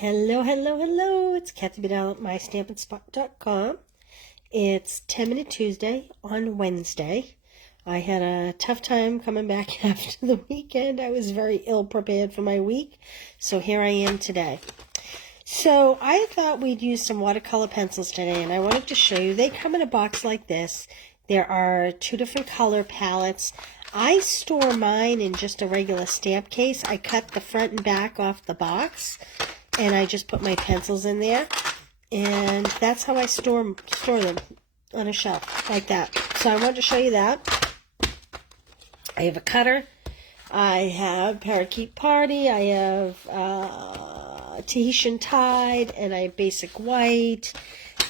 Hello, hello, hello. It's Kathy Bedell at mystampandspot.com. It's 10 Minute Tuesday on Wednesday. I had a tough time coming back after the weekend. I was very ill prepared for my week, so here I am today. So I thought we'd use some watercolor pencils today, and I wanted to show you. They come in a box like this. There are 2 different color palettes. I store mine in just a regular stamp case. I cut the front and back off the box, and I just put my pencils in there. And that's how I store them on a shelf, like that. So I wanted to show you that. I have a cutter. I have Parakeet Party. I have Tahitian Tide, and I have Basic White.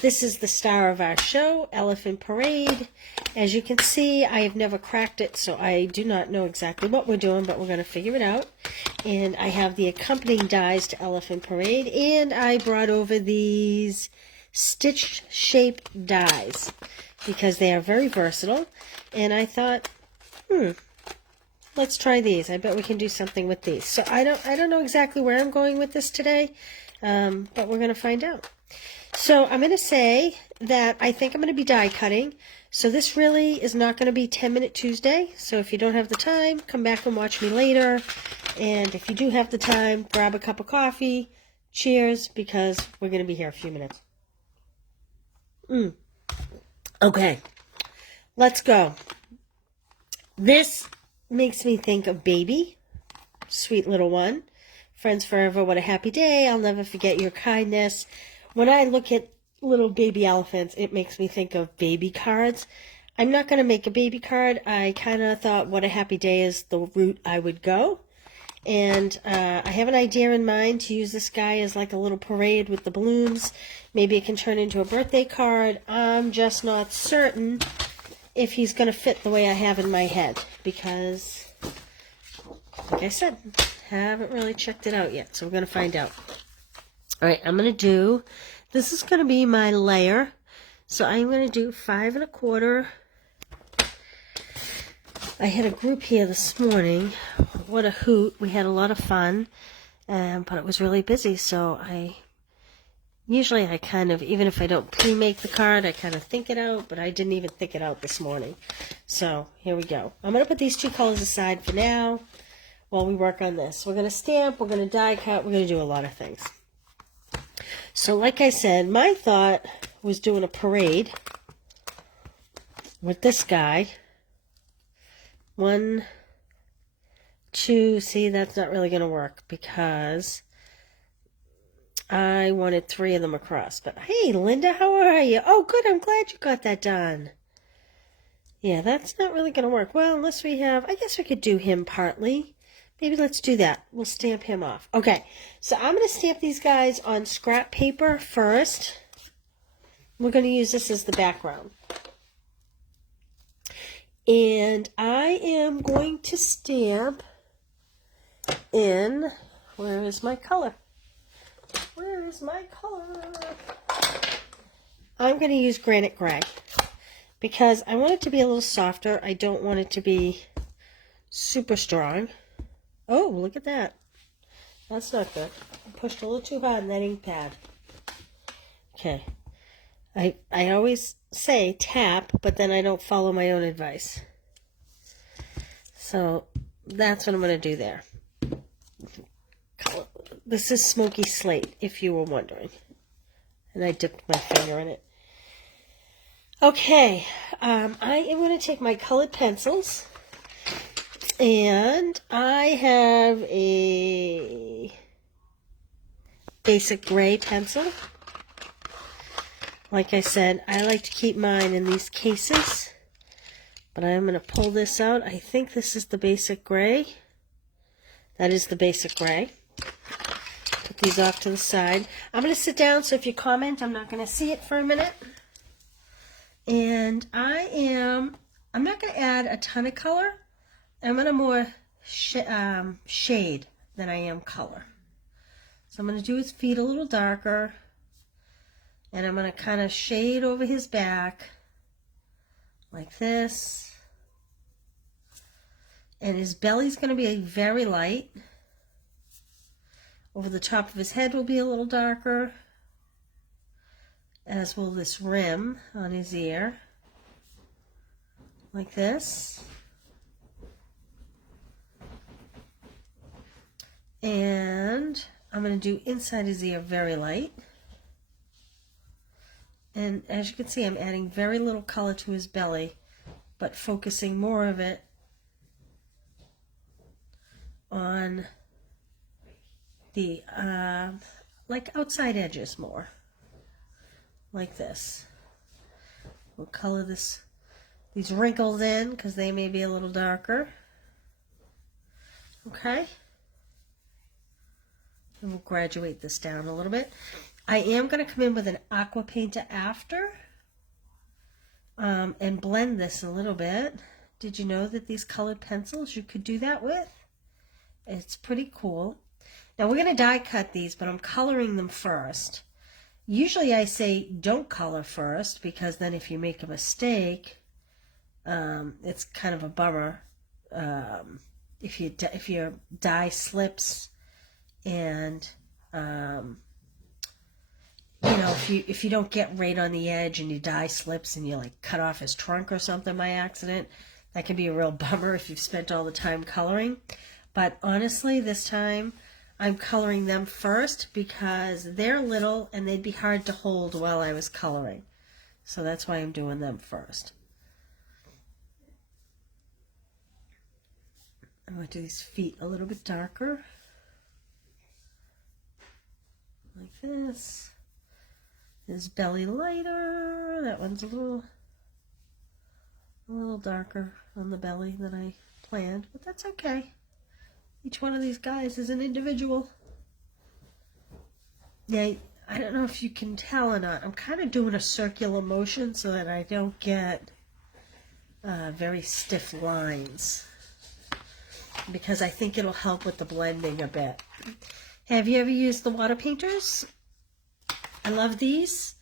This is the star of our show, Elephant Parade. As you can see, I have never cracked it, so I do not know exactly what we're doing, but we're going to figure it out. And I have the accompanying dies to Elephant Parade, and I brought over these stitch-shaped dies because they are very versatile. And I thought, let's try these. I bet we can do something with these. So I don't know exactly where I'm going with this today, but we're going to find out. So I'm going to say that I think I'm going to be die cutting. So this really is not going to be 10 Minute Tuesday. So if you don't have the time, come back and watch me later. And if you do have the time, grab a cup of coffee. Cheers, because we're going to be here a few minutes. Okay, let's go. This makes me think of Baby, sweet little one. Friends forever, what a happy day. I'll never forget your kindness. When I look at little baby elephants, it makes me think of baby cards. I'm not going to make a baby card. I kind of thought what a happy day is the route I would go. And I have an idea in mind to use this guy as like a little parade with the balloons. Maybe it can turn into a birthday card. I'm just not certain if he's going to fit the way I have in my head. Because, like I said, haven't really checked it out yet. So we're going to find out. All right, I'm going to do, this is going to be my layer. So I'm going to do 5 1/4. I had a group here this morning. What a hoot. We had a lot of fun, but it was really busy. So usually I kind of, even if I don't pre-make the card, I kind of think it out, but I didn't even think it out this morning. So here we go. I'm going to put these 2 colors aside for now while we work on this. We're going to stamp, we're going to die cut, we're going to do a lot of things. So like I said, my thought was doing a parade with this guy. 1, 2, see, that's not really going to work because I wanted 3 of them across. But hey, Linda, how are you? Oh, good, I'm glad you got that done. Yeah, that's not really going to work. Well, unless we have, I guess we could do him partly. Maybe let's do that. We'll stamp him off. Okay, so I'm going to stamp these guys on scrap paper first. We're going to use this as the background. And I am going to stamp in, where is my color? Where is my color? I'm going to use Granite Gray because I want it to be a little softer. I don't want it to be super strong. Oh, look at that. That's not good. I pushed a little too hard on that ink pad. Okay. I always say tap, but then I don't follow my own advice. So that's what I'm going to do there. This is Smoky Slate, if you were wondering. And I dipped my finger in it. Okay. I am going to take my colored pencils. And I have a Basic Gray pencil. Like I said, I like to keep mine in these cases. But I'm going to pull this out. I think this is the Basic Gray. That is the Basic Gray. Put these off to the side. I'm going to sit down, so if you comment, I'm not going to see it for a minute. And I'm not going to add a ton of color. I'm going to more shade than I am color. So I'm going to do his feet a little darker. And I'm going to kind of shade over his back like this. And his belly's going to be very light. Over the top of his head will be a little darker, as will this rim on his ear, like this. And I'm going to do inside his ear very light. And as you can see, I'm adding very little color to his belly, but focusing more of it on the like outside edges more, like this. We'll color these wrinkles in because they may be a little darker. Okay. And we'll graduate this down a little bit. I am going to come in with an aqua painter after and blend this a little bit. Did you know that these colored pencils, you could do that with? It's pretty cool. Now we're going to die cut these, but I'm coloring them first. Usually I say don't color first, because then if you make a mistake, it's kind of a bummer. If your dye slips and you know, if you don't get right on the edge and your dye slips and you like cut off his trunk or something by accident, that can be a real bummer if you've spent all the time coloring. But honestly, this time I'm coloring them first because they're little and they'd be hard to hold while I was coloring. So that's why I'm doing them first. I'm going to do these feet a little bit darker. Like this. His belly lighter. That one's a little darker on the belly than I planned, but that's okay. Each one of these guys is an individual. Now, I don't know if you can tell or not. I'm kind of doing a circular motion so that I don't get very stiff lines, because I think it'll help with the blending a bit. Have you ever used the water painters? I love these.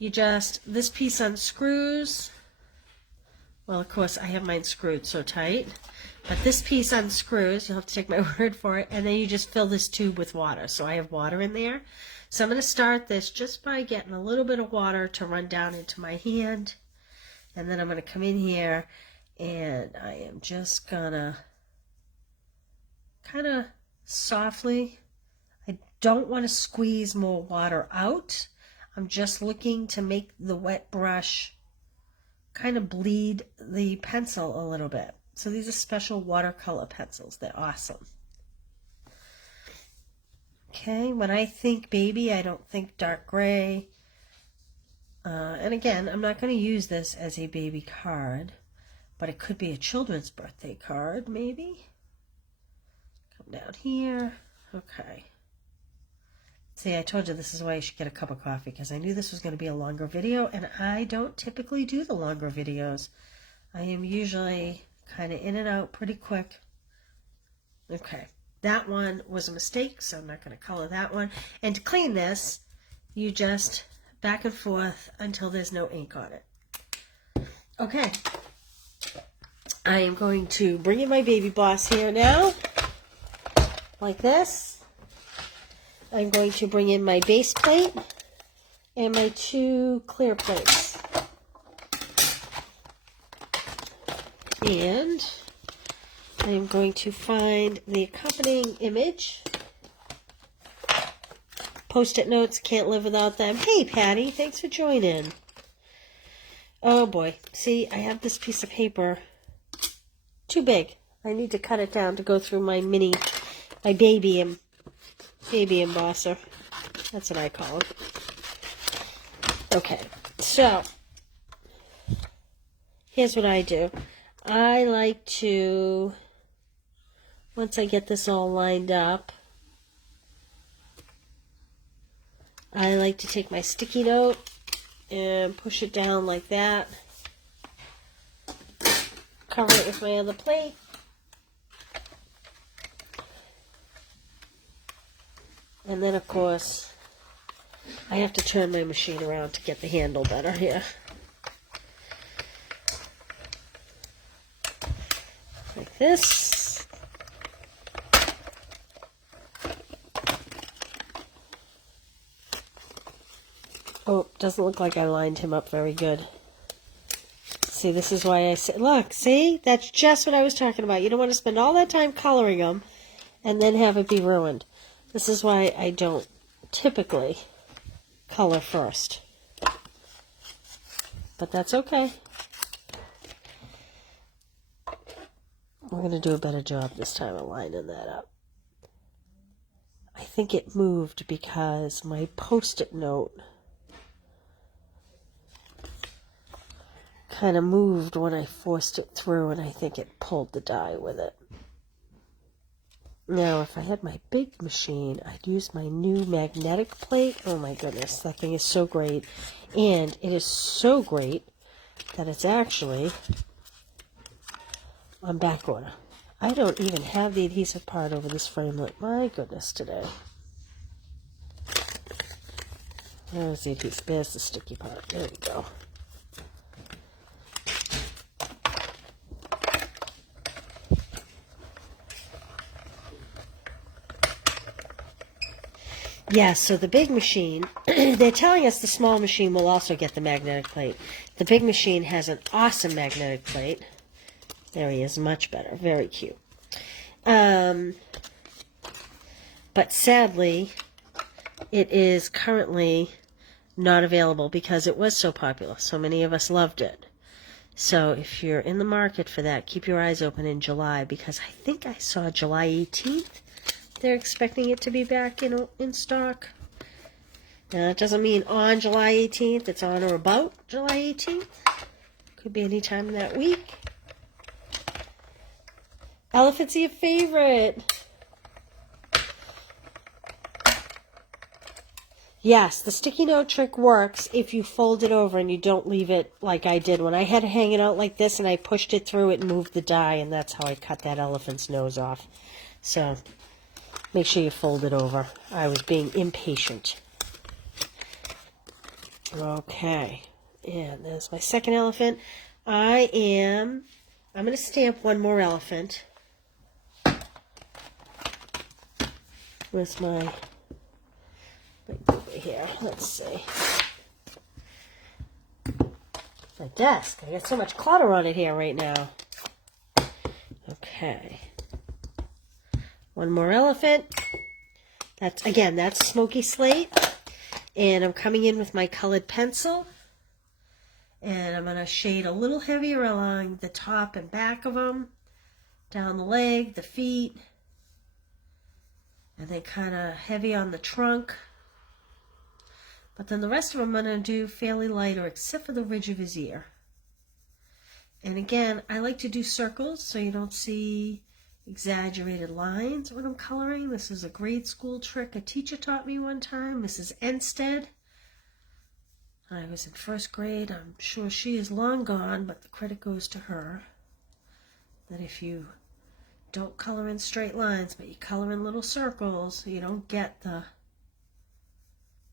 This piece unscrews. Well, of course, I have mine screwed so tight. But this piece unscrews, you'll have to take my word for it, and then you just fill this tube with water. So I have water in there. So I'm going to start this just by getting a little bit of water to run down into my hand. And then I'm going to come in here, and I am just going to kind of softly, I don't want to squeeze more water out. I'm just looking to make the wet brush kind of bleed the pencil a little bit. So these are special watercolor pencils. They're awesome. Okay, when I think baby, I don't think dark gray. And again, I'm not going to use this as a baby card, but it could be a children's birthday card, maybe. Come down here. Okay. See, I told you this is why you should get a cup of coffee, because I knew this was going to be a longer video, and I don't typically do the longer videos. I am usually kind of in and out pretty quick. Okay, that one was a mistake, so I'm not going to color that one. And to clean this, you just back and forth until there's no ink on it. Okay, I am going to bring in my baby boss here now, like this. I'm going to bring in my base plate and my 2 clear plates. And I'm going to find the accompanying image. Post-it notes, can't live without them. Hey, Patty, thanks for joining. Oh, boy. See, I have this piece of paper too big. I need to cut it down to go through my baby embosser. That's what I call it. Okay, so here's what I do. I like to, once I get this all lined up, I like to take my sticky note and push it down like that. Cover it with my other plate. And then, of course, I have to turn my machine around to get the handle better here. Like this. Oh, doesn't look like I lined him up very good. See, this is why I said, look, see? That's just what I was talking about. You don't want to spend all that time coloring them and then have it be ruined. This is why I don't typically color first. But that's okay. We're going to do a better job this time of lining that up. I think it moved because my Post-it note kind of moved when I forced it through, and I think it pulled the die with it. Now, if I had my big machine, I'd use my new magnetic plate. Oh my goodness, that thing is so great. And it is so great that it's actually on back order. I don't even have the adhesive part over this framelit. My goodness, today. There's the adhesive. There's the sticky part. There we go. Yeah, so the big machine, they're telling us the small machine will also get the magnetic plate. The big machine has an awesome magnetic plate. There he is, much better. Very cute. But sadly, it is currently not available because it was so popular. So many of us loved it. So if you're in the market for that, keep your eyes open in July, because I think I saw July 18th. They're expecting it to be back in stock. Now, that doesn't mean on July 18th. It's on or about July 18th. Could be any time in that week. Elephant's your favorite. Yes, the sticky note trick works if you fold it over and you don't leave it like I did. When I had to hang it out like this and I pushed it through, it moved the die, and that's how I cut that elephant's nose off. So make sure you fold it over. I was being impatient. Okay, and there's my second elephant. I'm going to stamp one more elephant with my over here. Let's see. My desk. I got so much clutter on it here right now. Okay. One more elephant. That's Smoky Slate. And I'm coming in with my colored pencil. And I'm going to shade a little heavier along the top and back of them. Down the leg, the feet. And then kind of heavy on the trunk. But then the rest of them I'm going to do fairly lighter, except for the ridge of his ear. And again, I like to do circles so you don't see exaggerated lines when I'm coloring. This is a grade school trick a teacher taught me one time, Mrs. Enstead. I was in first grade. I'm sure she is long gone, but the credit goes to her. That if you don't color in straight lines, but you color in little circles, you don't get the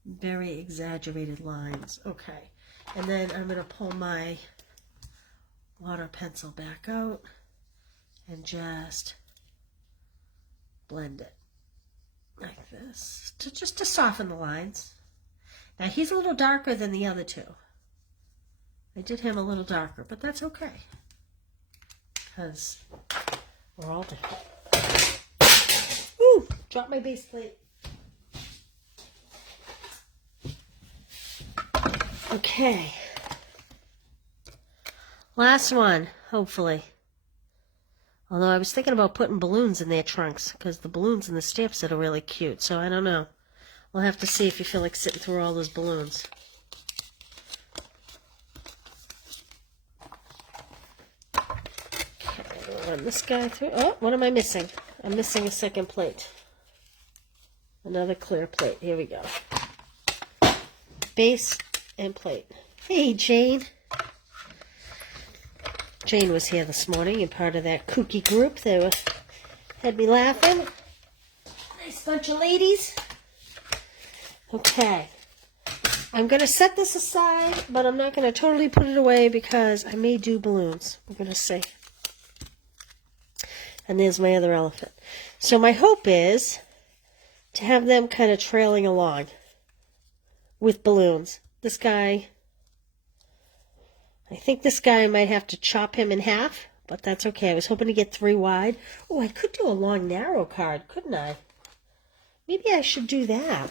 very exaggerated lines. Okay, and then I'm going to pull my water pencil back out and just blend it like this just to soften the lines. Now he's a little darker than the other two. I did him a little darker, but that's okay because we're all different. Ooh, dropped my base plate. Okay. Last one, hopefully. Although I was thinking about putting balloons in their trunks, because the balloons in the stamp set are really cute, so I don't know. We'll have to see if you feel like sitting through all those balloons. Okay, run this guy through. Oh, what am I missing? I'm missing a second plate. Another clear plate. Here we go. Base and plate. Hey, Jane. Jane was here this morning and part of that kooky group. They had me laughing. Nice bunch of ladies. Okay. I'm going to set this aside, but I'm not going to totally put it away because I may do balloons. We're going to see. And there's my other elephant. So my hope is to have them kind of trailing along with balloons. this guy, I think this guy, I might have to chop him in half, but that's okay. I was hoping to get 3 wide. Oh, I could do a long, narrow card, couldn't I? Maybe I should do that.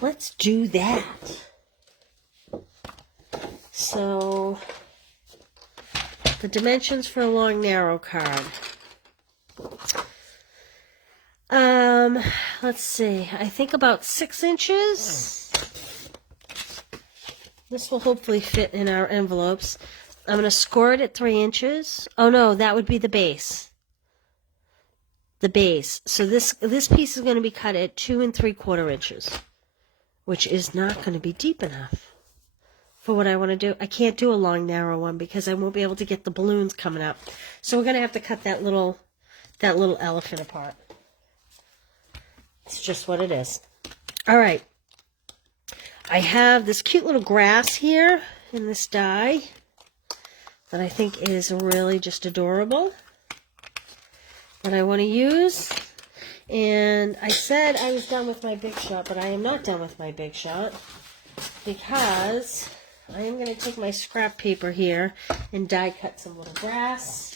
Let's do that. So, the dimensions for a long, narrow card. Let's see. I think about 6 inches. This will hopefully fit in our envelopes. I'm going to score it at 3 inches. Oh no, that would be the base. The base. So this piece is going to be cut at 2 3/4 inches, which is not going to be deep enough for what I want to do. I can't do a long, narrow one because I won't be able to get the balloons coming up. So we're going to have to cut that little elephant apart. It's just what it is. All right. I have this cute little grass here in this die that I think is really just adorable that I want to use. And I said I was done with my Big Shot, but I am not done with my Big Shot because I am going to take my scrap paper here and die cut some little grass.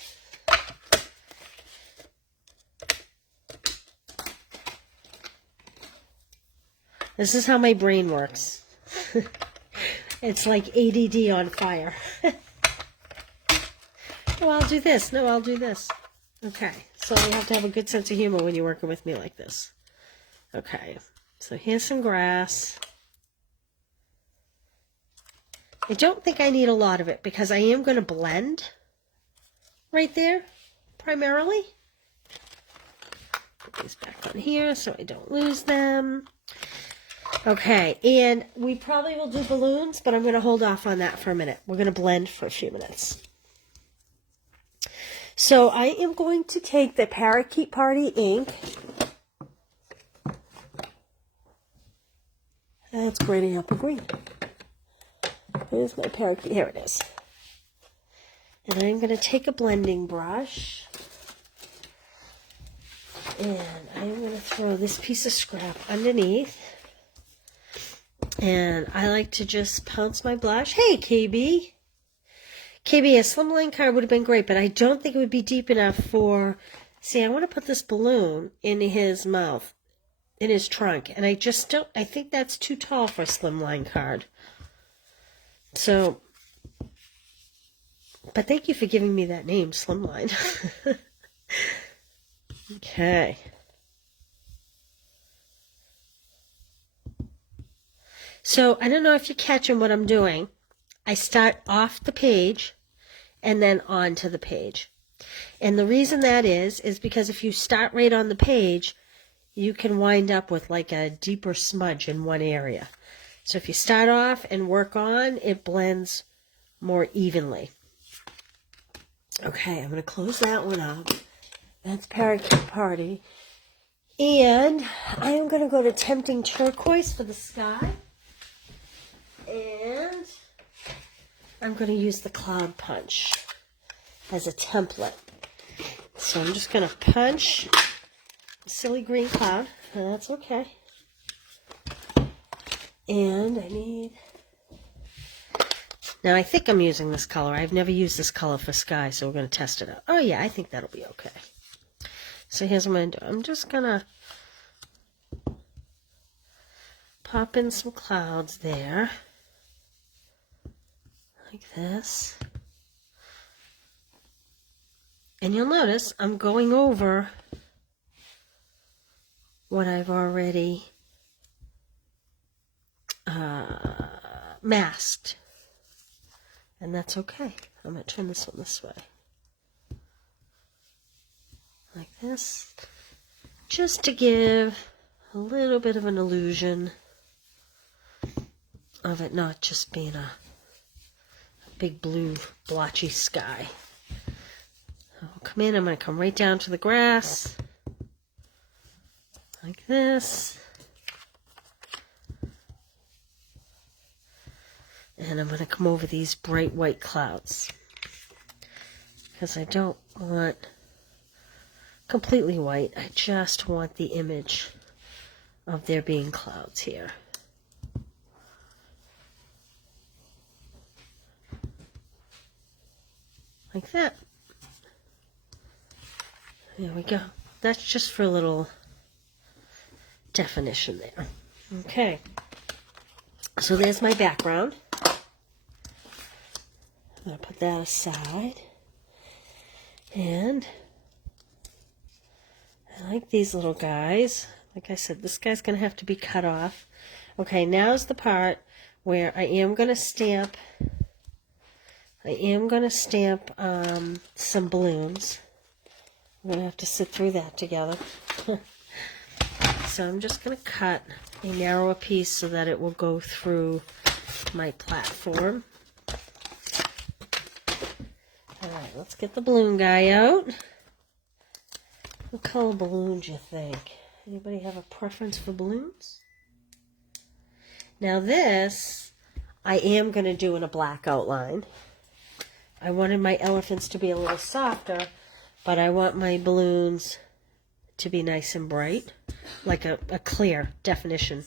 This is how my brain works. It's like ADD on fire. Oh, I'll do this. No, I'll do this. Okay, so you have to have a good sense of humor when you're working with me like this. Okay, so here's some grass. I don't think I need a lot of it because I am going to blend right there, primarily. Put these back on here so I don't lose them. Okay, and we probably will do balloons, but I'm going to hold off on that for a minute. We're going to blend for a few minutes. So I am going to take the Parakeet Party ink. That's Granny Apple Green. Here's my Parakeet. Here it is. And I'm going to take a blending brush. And I'm going to throw this piece of scrap underneath. And I like to just pounce my blush. Hey, KB. KB, a slimline card would have been great, but I don't think it would be deep enough for... See, I want to put this balloon in his mouth, in his trunk, and I just don't... I think that's too tall for a slimline card. So... But thank you for giving me that name, Slimline. Okay. So, I don't know if you're catching what I'm doing. I start off the page and then onto the page. And the reason that is because if you start right on the page, you can wind up with like a deeper smudge in one area. So if you start off and work on, it blends more evenly. Okay, I'm going to close that one up. That's Parakeet Party. And I am going to go to Tempting Turquoise for the sky. And I'm going to use the Cloud Punch as a template. So I'm just going to punch a silly green cloud. And that's okay. And I need... Now I think I'm using this color. I've never used this color for sky, so we're going to test it out. Oh yeah, I think that'll be okay. So here's what I'm going to do. I'm just going to pop in some clouds there. Like this. And you'll notice I'm going over what I've already masked. And that's okay. I'm going to turn this one this way. Like this. Just to give a little bit of an illusion of it not just being a big blue blotchy sky. I'll come in, I'm going to come right down to the grass. Like this. And I'm going to come over these bright white clouds. Because I don't want completely white. I just want the image of there being clouds here. like that. There we go. That's just for a little definition there. Okay. So there's my background. I'm going to put that aside. And I like these little guys. Like I said, this guy's going to have to be cut off. Okay, now's the part where I am going to stamp. Some balloons. I'm going to have to sit through that together. So I'm just going to cut a narrower piece so that it will go through my platform. Alright, let's get the balloon guy out. What color balloons you think? Anybody have a preference for balloons? Now this, I am going to do in a black outline. I wanted my elephants to be a little softer, but I want my balloons to be nice and bright, like a clear definition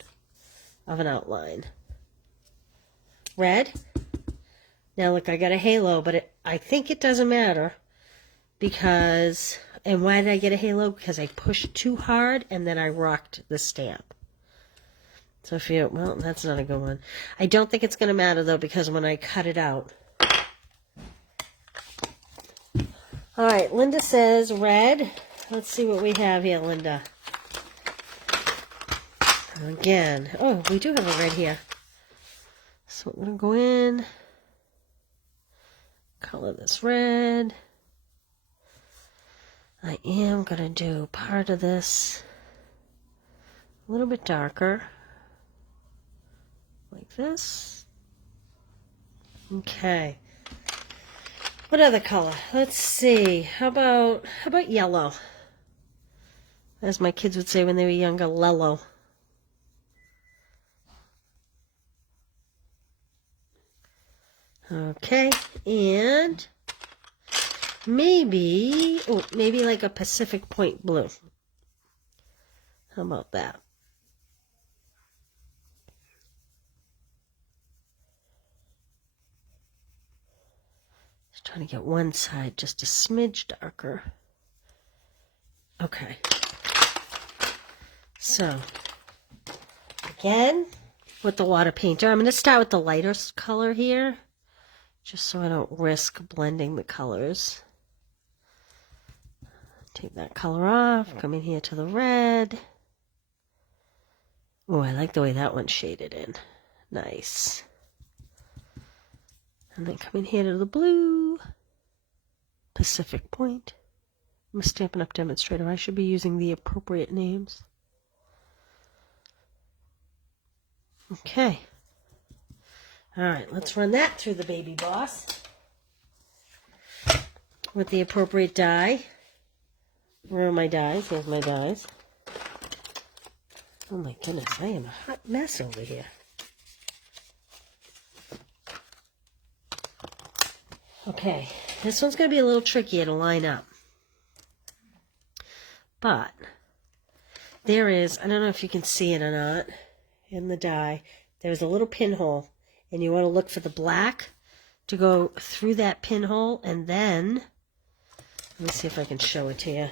of an outline. Red. Now look, I got a halo, but I think it doesn't matter because, and why did I get a halo? Because I pushed too hard and then I rocked the stamp. So if you, well, that's not a good one. I don't think it's going to matter though, because when I cut it out. All right, Linda says red. Let's see what we have here, Linda. Again, oh, we do have a red here. So we're going to go in, color this red. I am going to do part of this a little bit darker, like this. Okay. What other color? Let's see. How about yellow? As my kids would say when they were younger, lello. Okay, and maybe like a Pacific Point blue. How about that? Just trying to get one side just a smidge darker. Okay. So, again, with the water painter, I'm going to start with the lighter color here, just so I don't risk blending the colors. Take that color off, come in here to the red. Oh, I like the way that one's shaded in. Nice. And then come in here to the blue. Pacific Point. I'm a Stampin' Up! Demonstrator. I should be using the appropriate names. Okay. Alright, let's run that through the Baby Boss with the appropriate die. Where are my dies? Here's my dies. Oh my goodness, I am a hot mess over here. Okay, this one's going to be a little trickier to line up. But there is, I don't know if you can see it or not, in the die, there's a little pinhole. And you want to look for the black to go through that pinhole, and then, let me see if I can show it to you.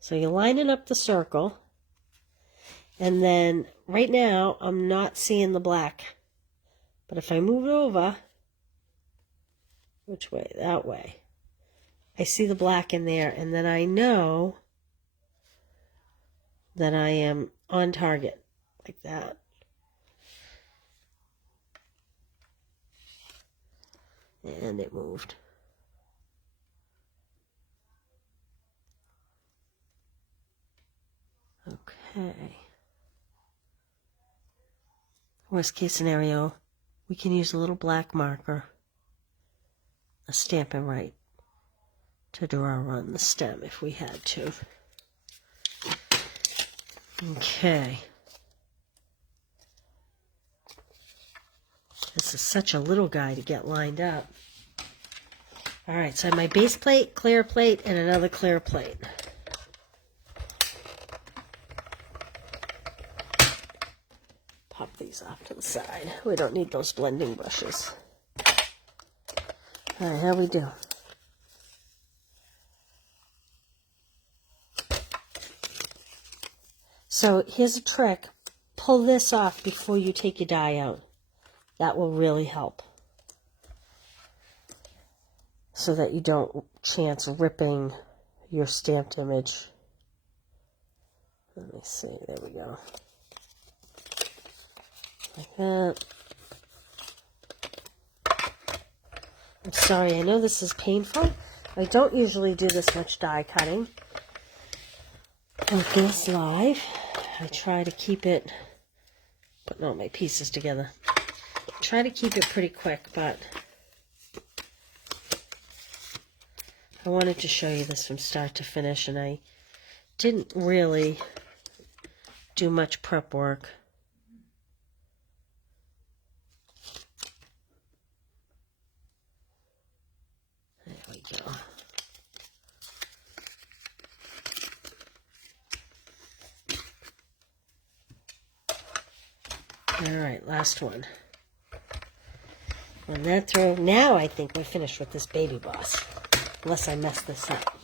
So you're lining up the circle, and then right now I'm not seeing the black. But if I move it over, which way? That way. I see the black in there, and then I know that I am on target, like that. And it moved. Okay. Worst case scenario, we can use a little black marker, a Stampin' Right, to draw on the stem if we had to. Okay. This is such a little guy to get lined up. Alright, so I have my base plate, clear plate, and another clear plate. Pop these off to the side. We don't need those blending brushes. All right, how we do? So here's a trick. Pull this off before you take your die out. That will really help. So that you don't chance ripping your stamped image. Let me see, there we go. Like that. I'm sorry, I know this is painful. I don't usually do this much die cutting with this live. I try to keep it, putting all my pieces together. Try to keep it pretty quick, but I wanted to show you this from start to finish, and I didn't really do much prep work. There we go. All right, last one. On that throw, now I think we're finished with this baby boss, unless I mess this up.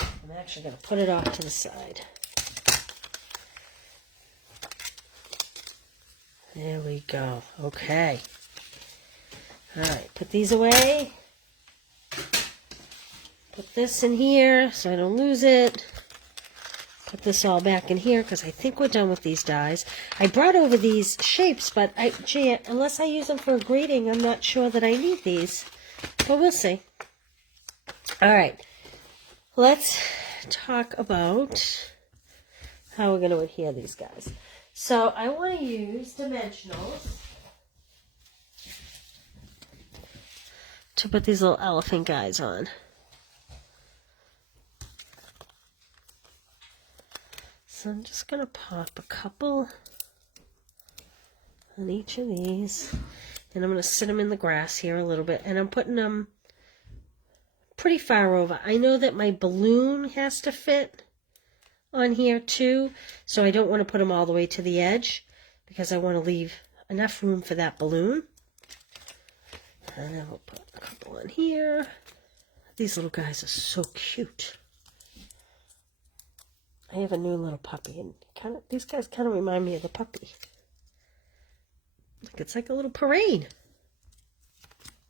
I'm actually going to put it off to the side. There we go. Okay. All right, put these away. Put this in here so I don't lose it. Put this all back in here because I think we're done with these dies. I brought over these shapes, but gee, unless I use them for a greeting, I'm not sure that I need these. But we'll see. All right. Let's talk about how we're going to adhere these guys. So I want to use dimensionals to put these little elephant guys on. So I'm just going to pop a couple on each of these. And I'm going to sit them in the grass here a little bit. And I'm putting them pretty far over. I know that my balloon has to fit on here too. So I don't want to put them all the way to the edge, because I want to leave enough room for that balloon. And then we'll put a couple on here. These little guys are so cute. I have a new little puppy, and these guys kind of remind me of the puppy. Look, it's like a little parade.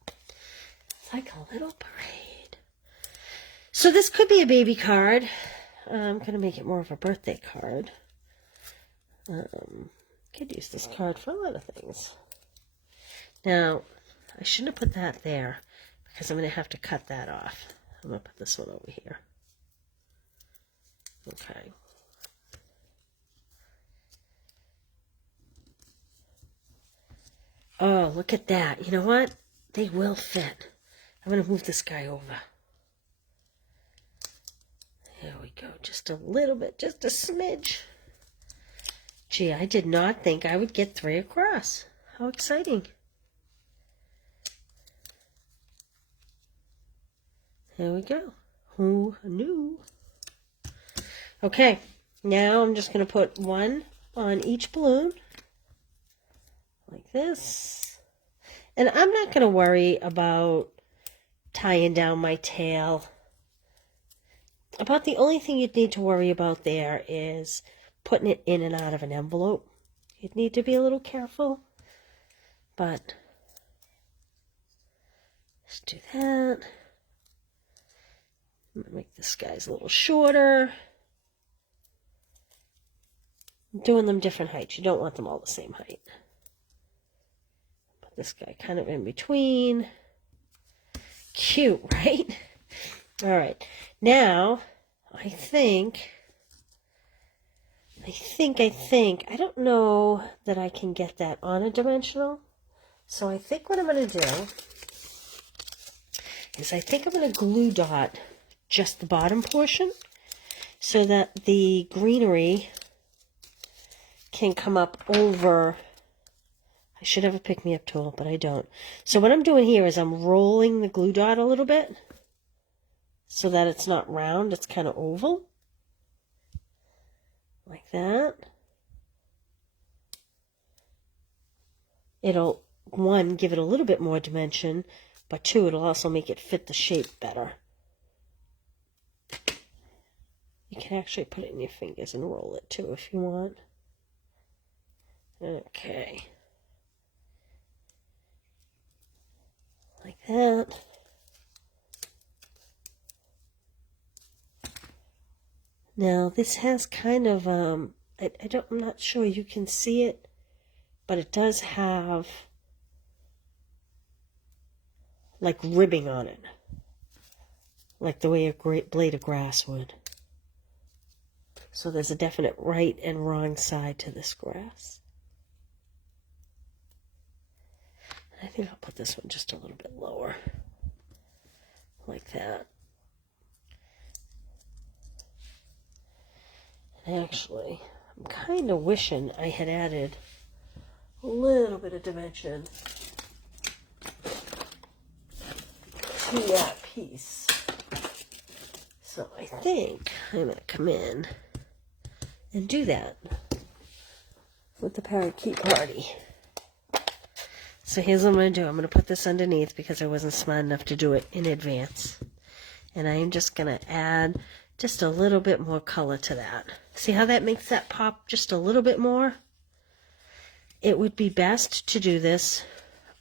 It's like a little parade. So this could be a baby card. I'm going to make it more of a birthday card. Could use this card for a lot of things. Now, I shouldn't have put that there, because I'm going to have to cut that off. I'm going to put this one over here. Okay. Oh, look at that. You know what? They will fit. I'm going to move this guy over. There we go. Just a little bit. Just a smidge. Gee, I did not think I would get 3 across. How exciting. There we go. Who knew? Okay, now I'm just going to put one on each balloon, like this. And I'm not going to worry about tying down my tail. About the only thing you'd need to worry about there is putting it in and out of an envelope. You'd need to be a little careful, but let's do that. I'm going to make this guy's a little shorter. I'm doing them different heights. You don't want them all the same height. Put this guy kind of in between. Cute, right? All right. Now, I think, I don't know that I can get that on a dimensional. So I think what I'm going to do is I think I'm going to glue dot just the bottom portion so that the greenery can come up over. I should have a pick-me-up tool, but I don't. So what I'm doing here is I'm rolling the glue dot a little bit so that it's not round, it's kind of oval. Like that. It'll, one, give it a little bit more dimension, But two, it'll also make it fit the shape better. You can actually put it in your fingers and roll it too if you want. Okay. Like that. Now this has kind of, I'm not sure you can see it, but it does have like ribbing on it. Like the way a great blade of grass would. So there's a definite right and wrong side to this grass. I think I'll put this one just a little bit lower. Like that. And actually, I'm kind of wishing I had added a little bit of dimension to that piece. So I think I'm going to come in and do that with the parakeet party. So here's what I'm going to do. I'm going to put this underneath because I wasn't smart enough to do it in advance. And I am just going to add just a little bit more color to that. See how that makes that pop just a little bit more? It would be best to do this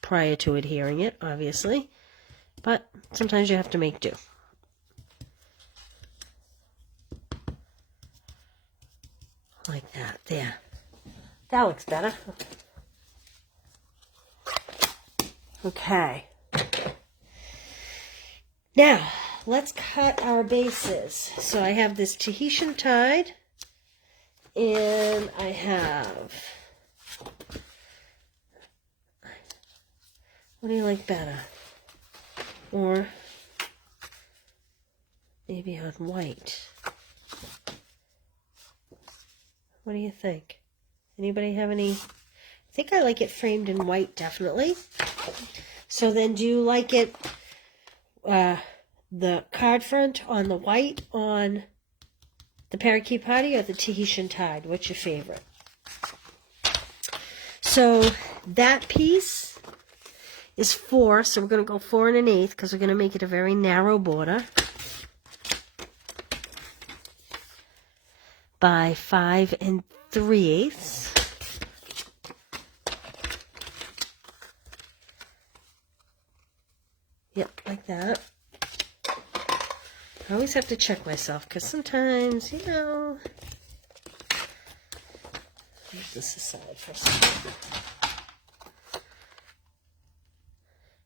prior to adhering it, obviously. But sometimes you have to make do. Like that. There. That looks better. Okay. Now, let's cut our bases. So I have this Tahitian Tide, and I have, what do you like better? Or maybe on white. What do you think? Anybody have any? I think I like it framed in white, definitely. So then do you like it, the card front on the white on the Parakeet Party or the Tahitian Tide? What's your favorite? So that piece is 4, so we're going to go 4 1/8 because we're going to make it a very narrow border by 5 3/8. Yep, like that. I always have to check myself because sometimes, you know, move this aside for a second.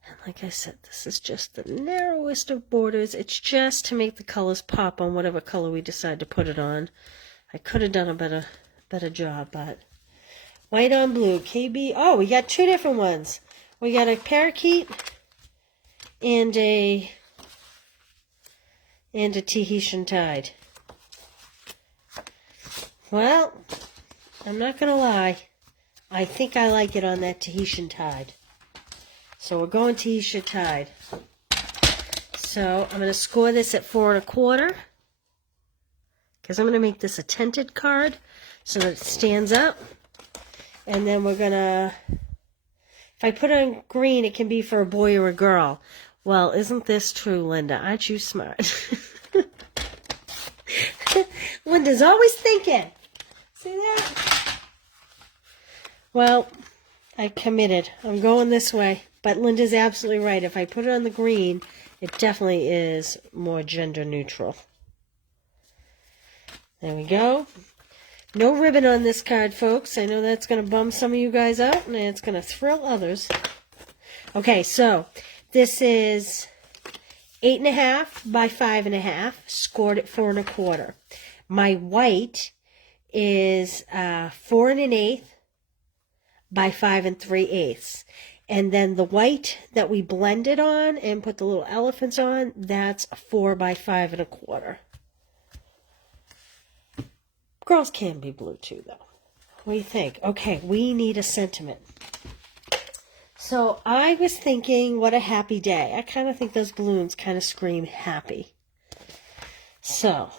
And like I said, this is just the narrowest of borders. It's just to make the colors pop on whatever color we decide to put it on. I could have done a better job, but white on blue, KB. Oh, we got 2 different ones. We got a parakeet and a Tahitian Tide. Well, I'm not gonna lie. I think I like it on that Tahitian Tide. So we're going Tahitian Tide. So I'm gonna score this at 4 1/4 because I'm gonna make this a tented card so that it stands up. And then we're gonna, if I put it on green, it can be for a boy or a girl. Well, isn't this true, Linda? Aren't you smart? Linda's always thinking. See that? Well, I committed. I'm going this way. But Linda's absolutely right. If I put it on the green, it definitely is more gender neutral. There we go. No ribbon on this card, folks. I know that's going to bum some of you guys out, and it's going to thrill others. Okay, so this is 8 1/2 by 5 1/2, scored at 4 1/4. My white is 4 1/8 by 5 3/8. And then the white that we blended on and put the little elephants on, that's 4 by 5 1/4. Girls can be blue too, though. What do you think? Okay, we need a sentiment. So I was thinking, what a happy day. I kind of think those balloons kind of scream happy. So,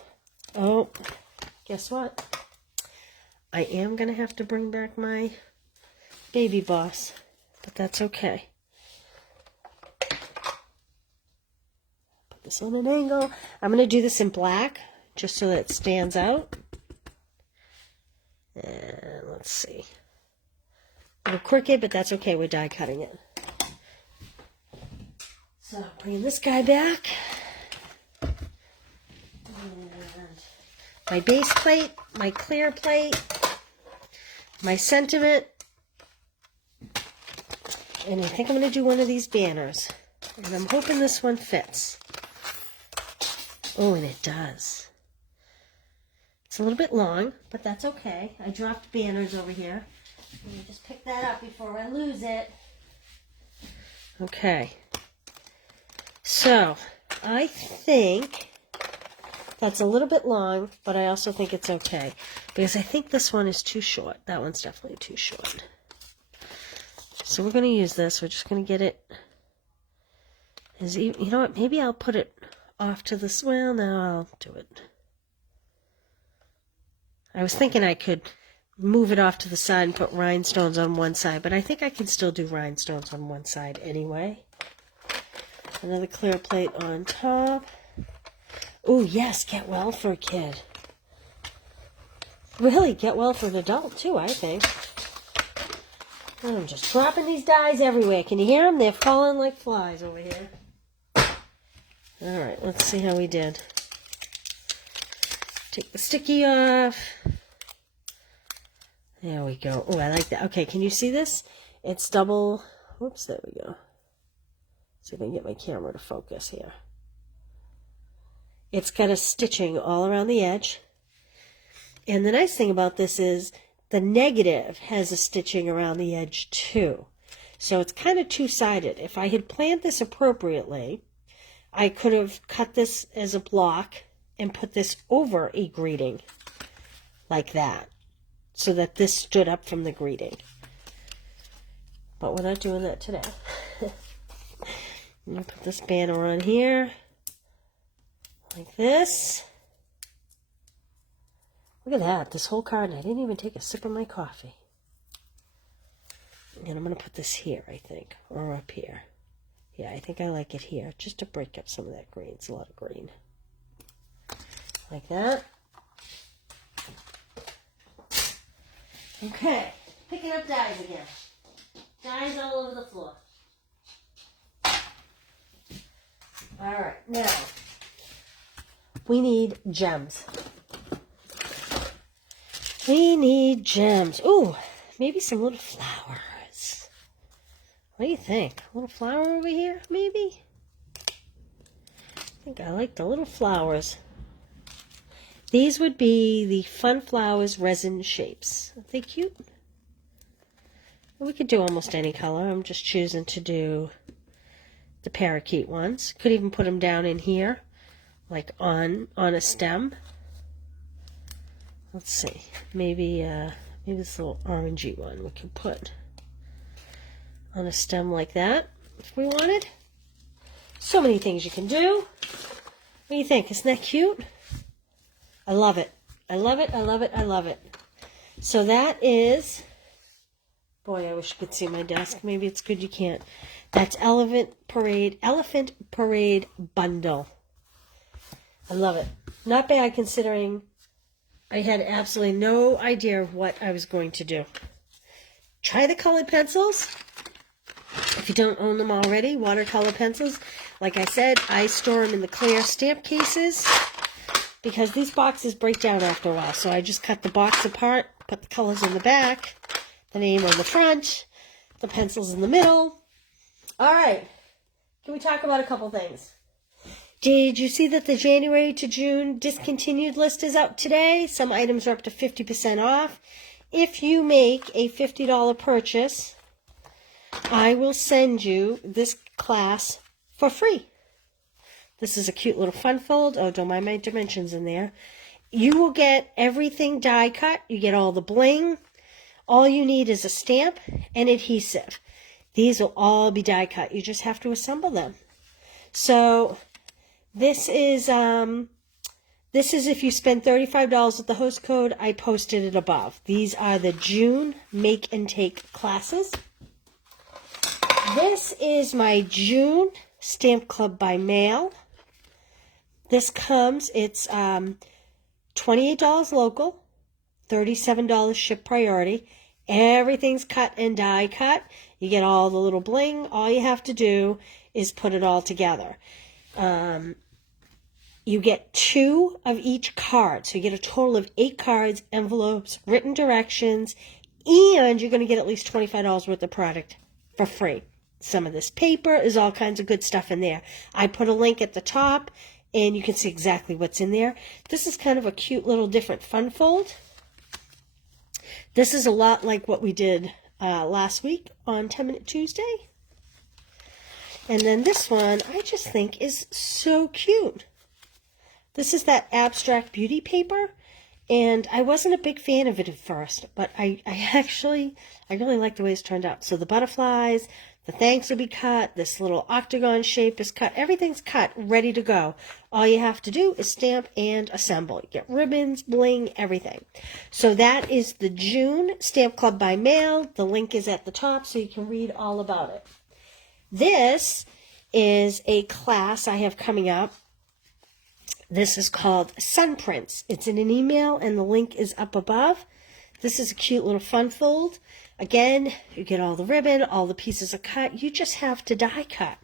oh, guess what? I am going to have to bring back my baby boss, but that's okay. this on an angle. I'm going to do this in black just so that it stands out. And let's see. A little crooked, but that's okay. We're die cutting it. So bringing this guy back. And my base plate, my clear plate, my sentiment. And I think I'm going to do one of these banners. And I'm hoping this one fits. Oh, and it does. It's a little bit long, but that's okay. I dropped banners over here. Let me just pick that up before I lose it. Okay. So, I think that's a little bit long, but I also think it's okay. Because I think this one is too short. That one's definitely too short. So we're going to use this. We're just going to get it as, you know what, maybe I'll put it off to this. Well, no, I'll do it. I was thinking I could move it off to the side and put rhinestones on one side, but I think I can still do rhinestones on one side anyway. Another clear plate on top. Oh, yes, get well for a kid. Really, get well for an adult, too, I think. I'm just dropping these dies everywhere. Can you hear them? They're falling like flies over here. All right, let's see how we did. Take the sticky off. There we go. Oh, I like that. Okay, can you see this? It's double. Whoops, there we go. See if I can get my camera to focus here. It's got a stitching all around the edge. And the nice thing about this is the negative has a stitching around the edge too. So it's kind of two-sided. If I had planned this appropriately, I could have cut this as a block and put this over a greeting like that, so that this stood up from the greeting. But we're not doing that today. I'm going to put this banner on here, like this. Look at that, this whole card, and I didn't even take a sip of my coffee. And I'm going to put this here, I think, or up here. Yeah, I think I like it here, just to break up some of that green. It's a lot of green. Like that. Okay, picking up dies again. Dies all over the floor. Alright, now, we need gems. We need gems. Ooh, maybe some little flowers. What do you think? A little flower over here, maybe? I think I like the little flowers. These would be the Fun Flowers resin shapes. Are they cute? We could do almost any color. I'm just choosing to do the parakeet ones. Could even put them down in here, like on a stem. Let's see. Maybe this little orangey one we could put on a stem like that if we wanted. So many things you can do. What do you think? Isn't that cute? I love it. I love it. I love it. I love it. So that is, boy, I wish you could see my desk. Maybe it's good you can't. That's Elephant Parade Bundle. I love it. Not bad considering I had absolutely no idea what I was going to do. Try the colored pencils. If you don't own them already, watercolor pencils. Like I said, I store them in the clear stamp cases because these boxes break down after a while. So I just cut the box apart, put the colors in the back, the name on the front, the pencils in the middle. All right, can we talk about a couple things? Did you see that the January to June discontinued list is out today? Some items are up to 50% off. If you make a $50 purchase, I will send you this class for free. This is a cute little fun fold. Oh, don't mind my dimensions in there. You will get everything die cut. You get all the bling. All you need is a stamp and adhesive. These will all be die cut. You just have to assemble them. So this is if you spend $35 with the host code. I posted it above. These are the June make and take classes. This is my June Stamp Club by mail. This comes, it's $28 local, $37 ship priority. Everything's cut and die cut. You get all the little bling. All you have to do is put it all together. You get 2 of each card. So you get a total of 8 cards, envelopes, written directions, and you're going to get at least $25 worth of product for free. Some of this paper is all kinds of good stuff in there. I put a link at the top, and you can see exactly what's in there. This is kind of a cute little different fun fold. This is a lot like what we did last week on 10 Minute Tuesday. And then this one, I just think is so cute. This is that abstract beauty paper, and I wasn't a big fan of it at first, but I really like the way it's turned out. So the butterflies, the thanks will be cut, this little octagon shape is cut, everything's cut, ready to go. All you have to do is stamp and assemble. You get ribbons, bling, everything. So that is the June Stamp Club by Mail. The link is at the top so you can read all about it. This is a class I have coming up. This is called Sun Prints. It's in an email and the link is up above. This is a cute little fun fold. Again, you get all the ribbon, all the pieces are cut. You just have to die cut.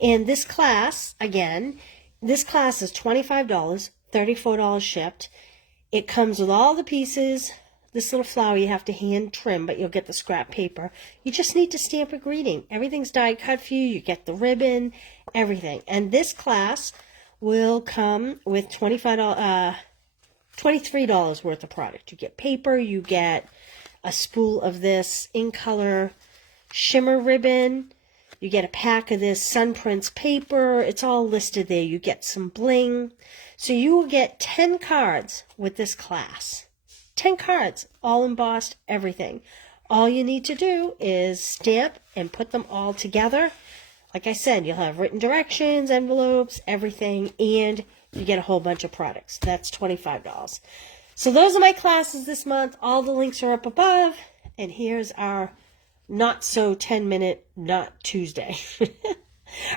And this class, again, this class is $25, $34 shipped. It comes with all the pieces. This little flower you have to hand trim, but you'll get the scrap paper. You just need to stamp a greeting. Everything's die cut for you. You get the ribbon, everything. And this class will come with $23 worth of product. You get paper, you get a spool of this in color shimmer ribbon, you get a pack of this Sun Prints paper. It's all listed there. You get some bling. So you will get 10 cards with this class. 10 cards, all embossed, everything. All you need to do is stamp and put them all together. Like I said, you'll have written directions, envelopes, everything, and you get a whole bunch of products. That's $25. So those are my classes this month. All the links are up above. And here's our not so 10-minute not Tuesday.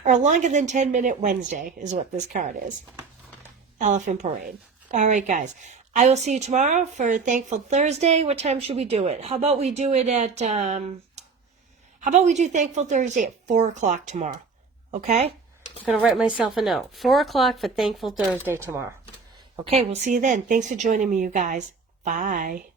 Or longer than 10-minute Wednesday is what this card is. Elephant Parade. All right, guys. I will see you tomorrow for Thankful Thursday. What time should we do it? How about we do it at... How about we do Thankful Thursday at 4 o'clock tomorrow? Okay? I'm going to write myself a note. 4 o'clock for Thankful Thursday tomorrow. Okay, we'll see you then. Thanks for joining me, you guys. Bye.